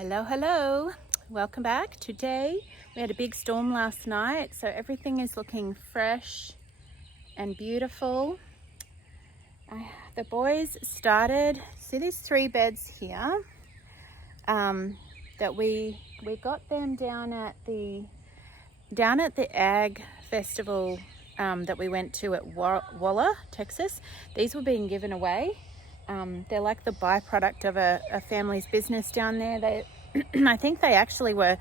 Hello, welcome back. Today we had a big storm last night, so everything is looking fresh and beautiful. The boys started, see these 3 beds here that we got them down at the ag festival that we went to at Walla, Texas. These were being given away. They're like the byproduct of a family's business down there. I think they actually were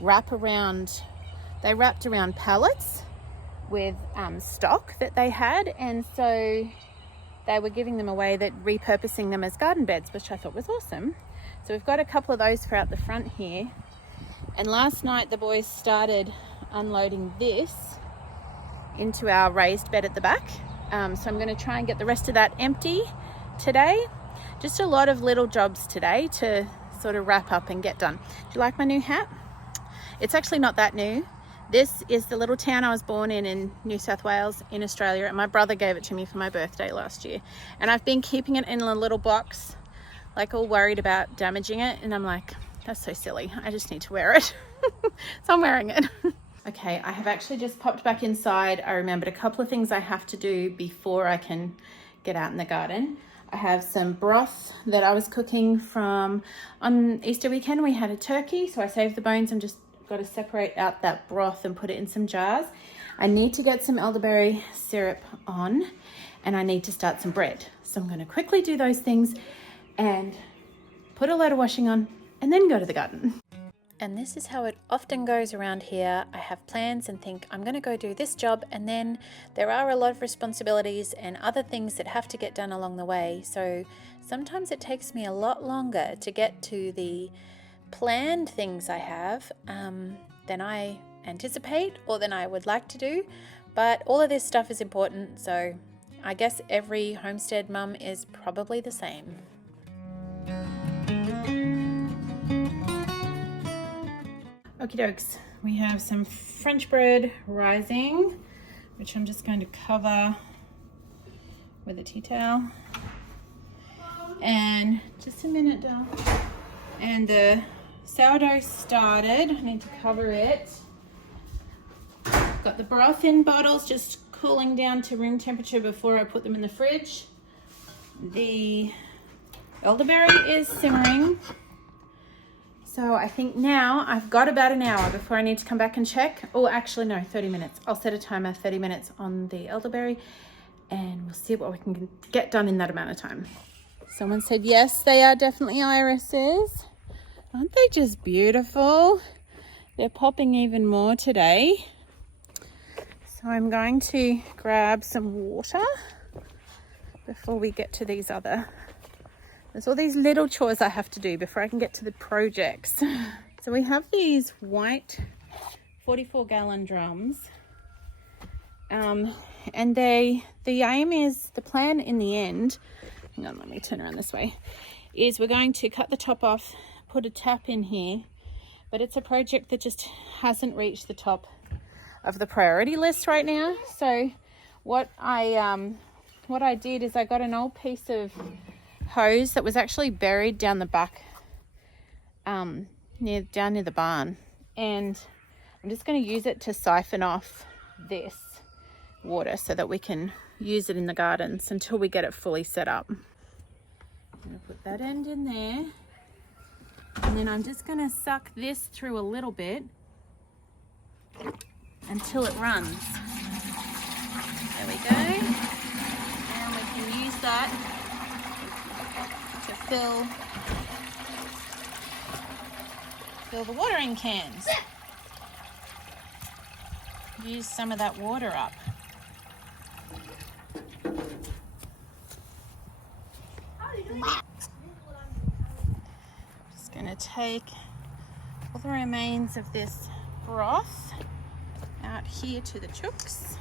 wrapped around pallets with stock that they had, and so they were giving them away, repurposing them as garden beds, which I thought was awesome. So we've got a couple of those for out the front here. And last night the boys started unloading this into our raised bed at the back. So I'm going to try and get the rest of that empty today. Just a lot of little jobs today to sort of wrap up and get done. Do you like my new hat? It's actually not that new. This is the little town I was born in New South Wales in Australia, and my brother gave it to me for my birthday last year. And I've been keeping it in a little box, like all worried about damaging it, and I'm like, that's so silly. I just need to wear it. So I'm wearing it. Okay, I have actually just popped back inside. I remembered a couple of things I have to do before I can get out in the garden. I have some broth that I was cooking from on Easter weekend. We had a turkey, so I saved the bones. I'm just got to separate out that broth and put it in some jars. I need to get some elderberry syrup on, and I need to start some bread. So I'm going to quickly do those things and put a load of washing on and then go to the garden. And this is how it often goes around here. I have plans and think I'm going to go do this job, and then there are a lot of responsibilities and other things that have to get done along the way. So sometimes it takes me a lot longer to get to the planned things I have than I anticipate or than I would like to do. But all of this stuff is important, so I guess every homestead mum is probably the same. Okie dokes, we have some French bread rising, which I'm just going to cover with a tea towel. And just a minute, Dal. And the sourdough started. I need to cover it. Got the broth in bottles, just cooling down to room temperature before I put them in the fridge. The elderberry is simmering. So I think now I've got about an hour before I need to come back and check. Oh, actually no, 30 minutes. I'll set a timer, 30 minutes on the elderberry, and we'll see what we can get done in that amount of time. Someone said, yes, they are definitely irises. Aren't they just beautiful? They're popping even more today. So I'm going to grab some water before we get to these other. There's all these little chores I have to do before I can get to the projects. So we have these white 44-gallon drums. And the aim is, the plan in the end, hang on, let me turn around this way, is we're going to cut the top off, put a tap in here, but it's a project that just hasn't reached the top of the priority list right now. So what I did is I got an old piece of hose that was actually buried down the back, down near the barn, and I'm just going to use it to siphon off this water so that we can use it in the gardens until we get it fully set up. I'm going to put that end in there, and then I'm just going to suck this through a little bit until it runs. There we go, and we can use that to fill the watering cans. Use some of that water up. Just going to take all the remains of this broth out here to the chooks.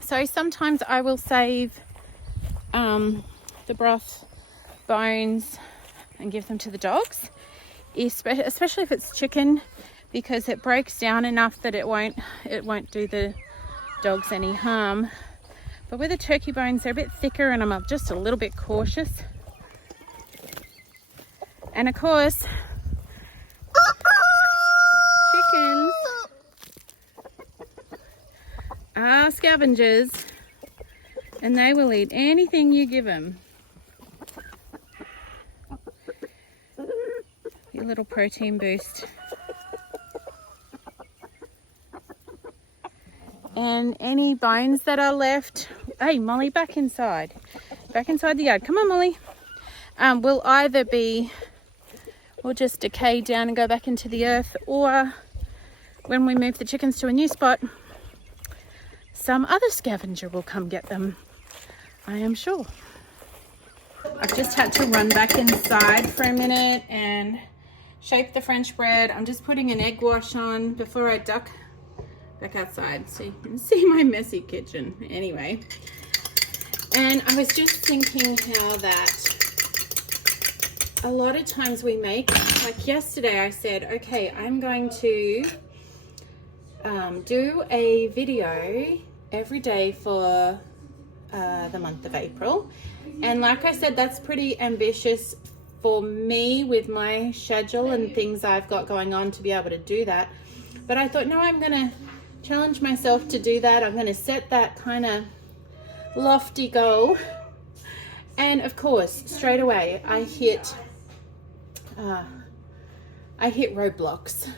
So sometimes I will save the broth bones and give them to the dogs, especially if it's chicken, because it breaks down enough that it won't do the dogs any harm. But with the turkey bones, they're a bit thicker, and I'm just a little bit cautious. And of course, are scavengers and they will eat anything you give them. Your little protein boost. And any bones that are left, hey Molly, back inside the yard. Come on, Molly. Will either will just decay down and go back into the earth, or when we move the chickens to a new spot, some other scavenger will come get them, I am sure. I've just had to run back inside for a minute and shape the French bread. I'm just putting an egg wash on before I duck back outside so you can see my messy kitchen. Anyway, and I was just thinking how that a lot of times we make, like yesterday I said, okay, I'm going to do a video every day for the month of April. And like I said, that's pretty ambitious for me with my schedule and things I've got going on to be able to do that. But I thought, no, I'm going to challenge myself to do that. I'm going to set that kind of lofty goal. And of course, straight away, I hit roadblocks.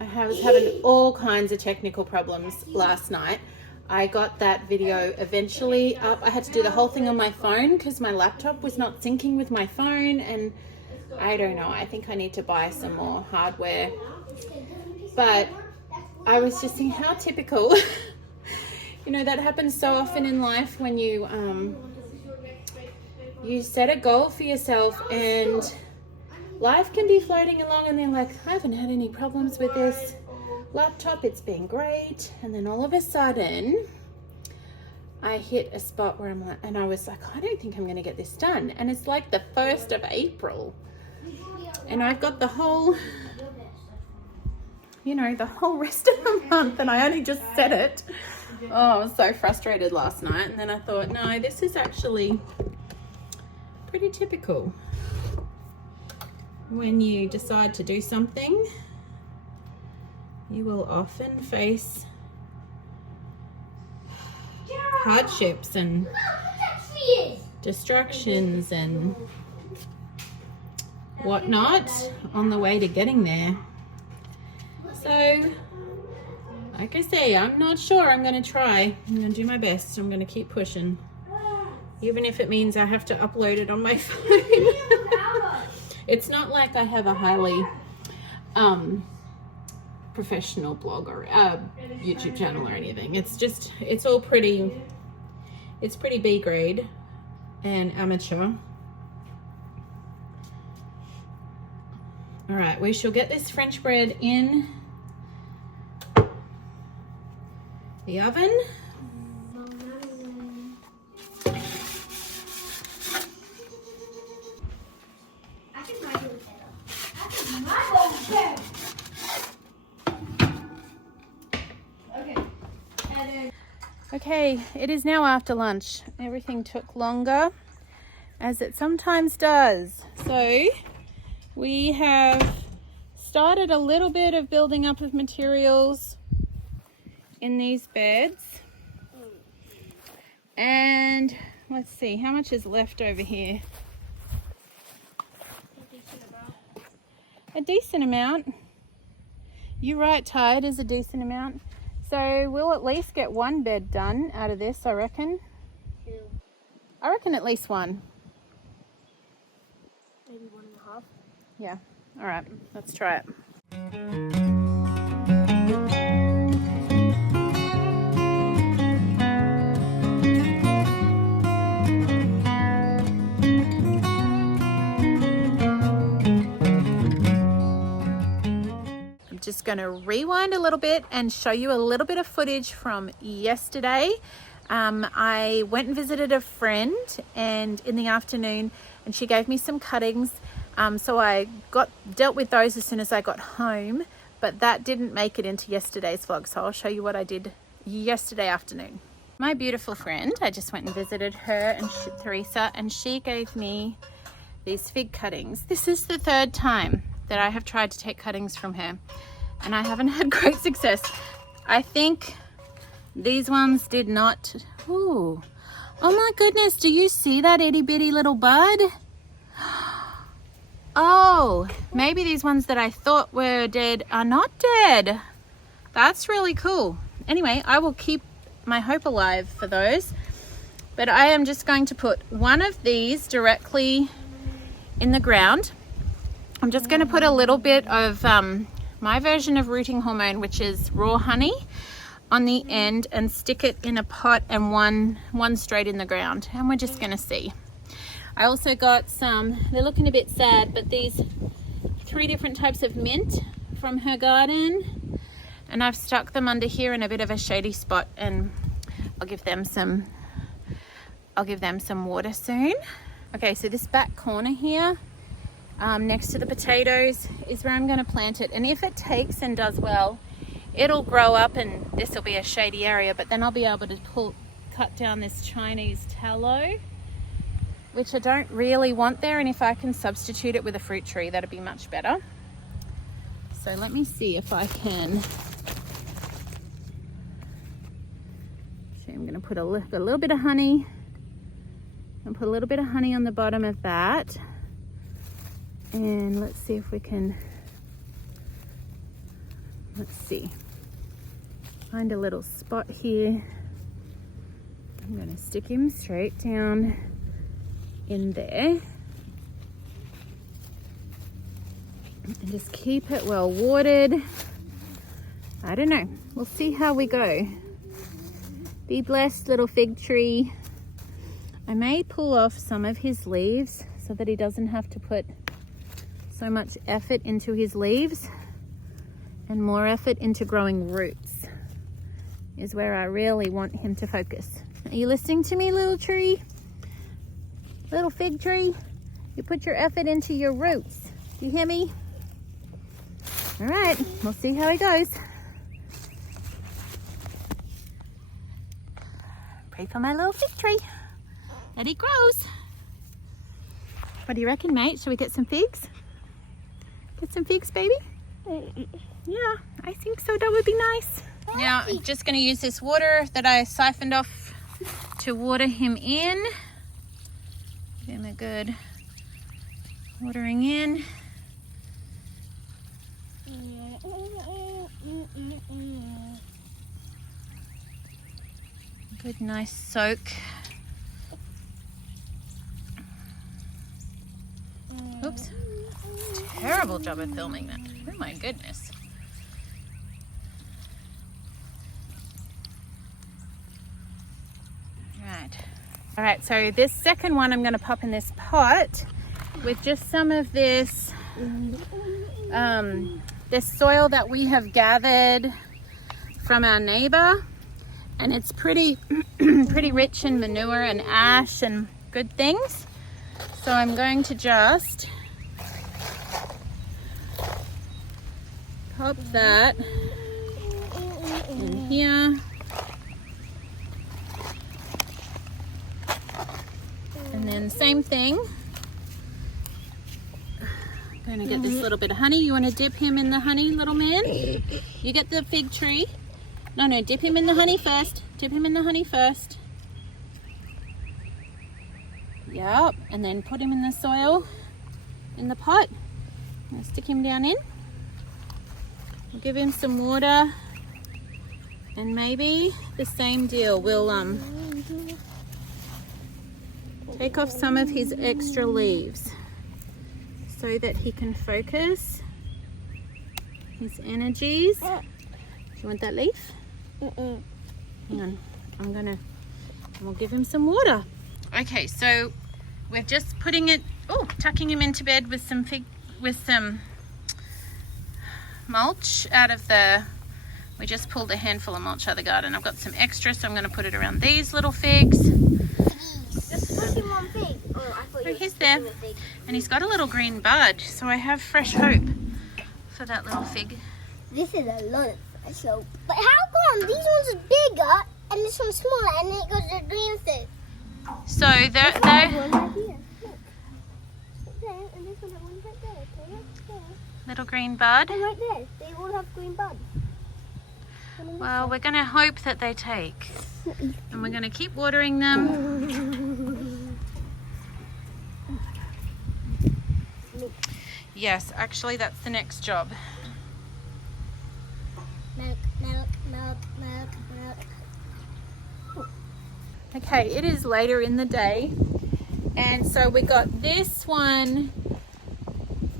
I was having all kinds of technical problems last night. I got that video eventually up. I had to do the whole thing on my phone because my laptop was not syncing with my phone, and I don't know, I think I need to buy some more hardware. But I was just thinking how typical, you know, that happens so often in life when you set a goal for yourself and life can be floating along and they're like, I haven't had any problems with this laptop, it's been great. And then all of a sudden I hit a spot where I'm like, and I was like, I don't think I'm going to get this done. And it's like the 1st of April and I've got the whole, you know, the whole rest of the month and I only just set it. Oh, I was so frustrated last night. And then I thought, no, this is actually pretty typical. When you decide to do something, you will often face hardships and distractions and whatnot on the way to getting there. So, like I say, I'm not sure. I'm going to try. I'm going to do my best. I'm going to keep pushing. Even if it means I have to upload it on my phone. It's not like I have a highly professional blog or YouTube channel or anything. It's just, it's pretty B grade and amateur. All right, we shall get this French bread in the oven. Okay, it is now after lunch. Everything took longer, as it sometimes does. So we have started a little bit of building up of materials in these beds. And let's see, how much is left over here? A decent amount. You're right, Ty, it is a decent amount. So we'll at least get one bed done out of this, I reckon. Two. I reckon at least one. Maybe 1.5. Yeah, all right, let's try it. Just going to rewind a little bit and show you a little bit of footage from yesterday. I went and visited a friend and in the afternoon, and she gave me some cuttings. So I dealt with those as soon as I got home, but that didn't make it into yesterday's vlog. So I'll show you what I did yesterday afternoon. My beautiful friend, I just went and visited her and Teresa, and she gave me these fig cuttings. This is the 3rd time that I have tried to take cuttings from her, and I haven't had great success. I think These ones did not. Ooh. Oh my goodness, do you see that itty bitty little bud? Oh, maybe these ones that I thought were dead are not dead. That's really cool. Anyway, I will keep my hope alive for those. But I am just going to put one of these directly in the ground. I'm just going to put a little bit of my version of rooting hormone, which is raw honey, on the end and stick it in a pot and one straight in the ground. And we're just going to see. I also got some, they're looking a bit sad, but these 3 different types of mint from her garden. And I've stuck them under here in a bit of a shady spot, and I'll give them some water soon. Okay, so this back corner here, next to the potatoes, is where I'm going to plant it. And if it takes and does well, it'll grow up and this will be a shady area, but then I'll be able to cut down this Chinese tallow, which I don't really want there. And if I can substitute it with a fruit tree, that'd be much better. So let me see if I can. So I'm going to put a little bit of honey. And put a little bit of honey on the bottom of that. And let's see if we can, find a little spot here. I'm going to stick him straight down in there. And just keep it well watered. I don't know. We'll see how we go. Be blessed, little fig tree. I may pull off some of his leaves so that he doesn't have to put so much effort into his leaves, and more effort into growing roots is where I really want him to focus. Are you listening to me, little tree? Little fig tree? You put your effort into your roots. Do you hear me? All right, we'll see how he goes. Pray for my little fig tree that he grows. What do you reckon, mate? Shall we get some figs? Get some figs, baby? Yeah, I think so. That would be nice. Now, I'm just going to use this water that I siphoned off to water him in. Give him a good watering in. Good, nice soak. Oops. Terrible job of filming that. Oh my goodness. Right. All right, so this second one I'm going to pop in this pot with just some of this this soil that we have gathered from our neighbor, and it's pretty pretty rich in manure and ash and good things. So I'm going to just pop that in here. And then same thing. I'm going to get this little bit of honey. You want to dip him in the honey, little man? You get the fig tree. No, dip him in the honey first. Dip him in the honey first. Yep, and then put him in the soil in the pot. I'll stick him down in. We'll give him some water, and maybe the same deal. We'll take off some of his extra leaves so that he can focus his energies. Do you want that leaf? Hang on, we'll give him some water. Okay, so we're just tucking him into bed with some mulch out of we just pulled a handful of mulch out of the garden. I've got some extra, so I'm going to put it around these little figs. Just pushing one fig. Oh, I thought he's there, and he's got a little green bud, so I have fresh hope for that little fig. This is a lot of fresh hope. But how come these ones are bigger and this one's smaller, and then it goes to the green fig? So they're One right here. Look. There, and this one right there. Okay, right there. little green bud. And right there. They all have green buds. Well, we're going to hope that they take. And we're going to keep watering them. Yes, actually that's the next job. Milk, milk, milk, milk, milk. Okay, it is later in the day. And so we got this one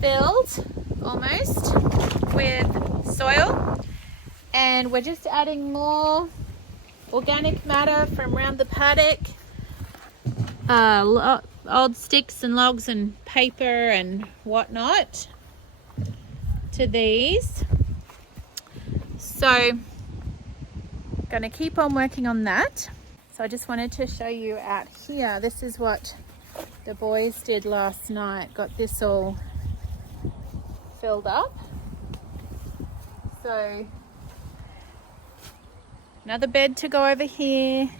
filled almost with soil. And we're just adding more organic matter from around the paddock. Old sticks and logs and paper and whatnot to these. So, gonna keep on working on that. So I just wanted to show you out here. This is what the boys did last night. Got this all filled up. So another bed to go over here.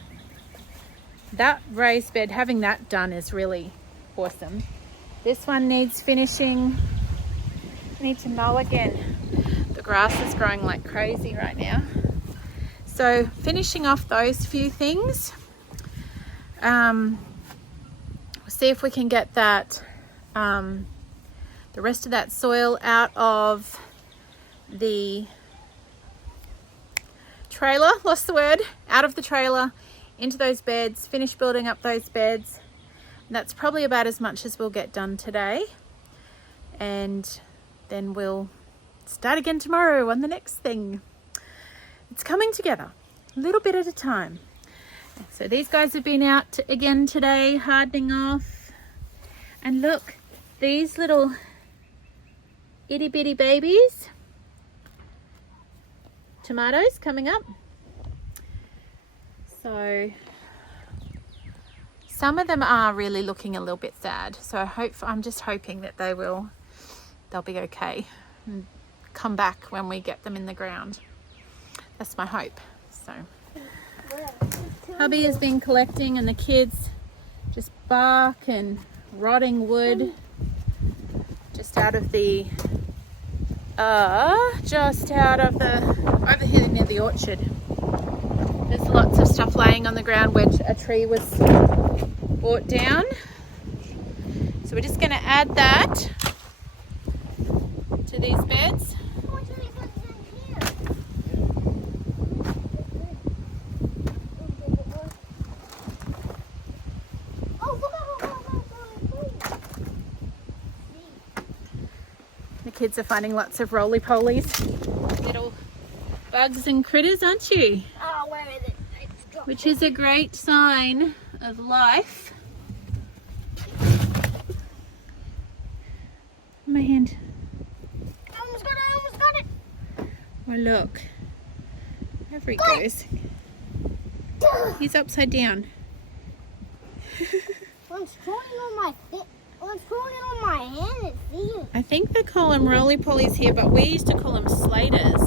That raised bed, having that done is really awesome. This one needs finishing. I need to mow again. The grass is growing like crazy right now. So finishing off those few things. We'll see if we can get that, the rest of that soil out of the trailer, lost the word, out of the trailer into those beds, finish building up those beds. And that's probably about as much as we'll get done today. And then we'll start again tomorrow on the next thing. It's coming together, a little bit at a time. So these guys have been out again today, hardening off. And look, these little itty bitty babies, tomatoes coming up. So some of them are really looking a little bit sad. So I'm just hoping that they'll be okay and come back when we get them in the ground. That's my hope. So hubby has been collecting, and the kids just bark and rotting wood just out of the over here near the orchard. There's lots of stuff laying on the ground where a tree was brought down. So we're just going to add that to these beds. The kids are finding lots of roly-polies, little bugs and critters, aren't you? Oh, where is it? Which is a great sign of life. My hand. I almost got it. Oh, look. Wherever he goes. He's upside down. One's crawling on my feet. One's crawling on my hand. It's eating. I think they call them roly-polies here, but we used to call them slaters.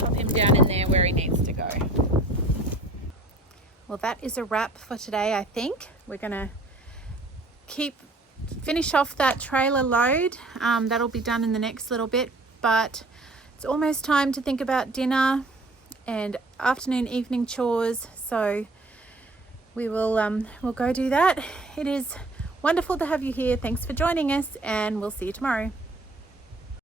Pop him down in there where he needs to go. Well, that is a wrap for today, I think. We're going to finish off that trailer load. That'll be done in the next little bit, but it's almost time to think about dinner and afternoon, evening chores. So we'll go do that. It is wonderful to have you here. Thanks for joining us, and we'll see you tomorrow.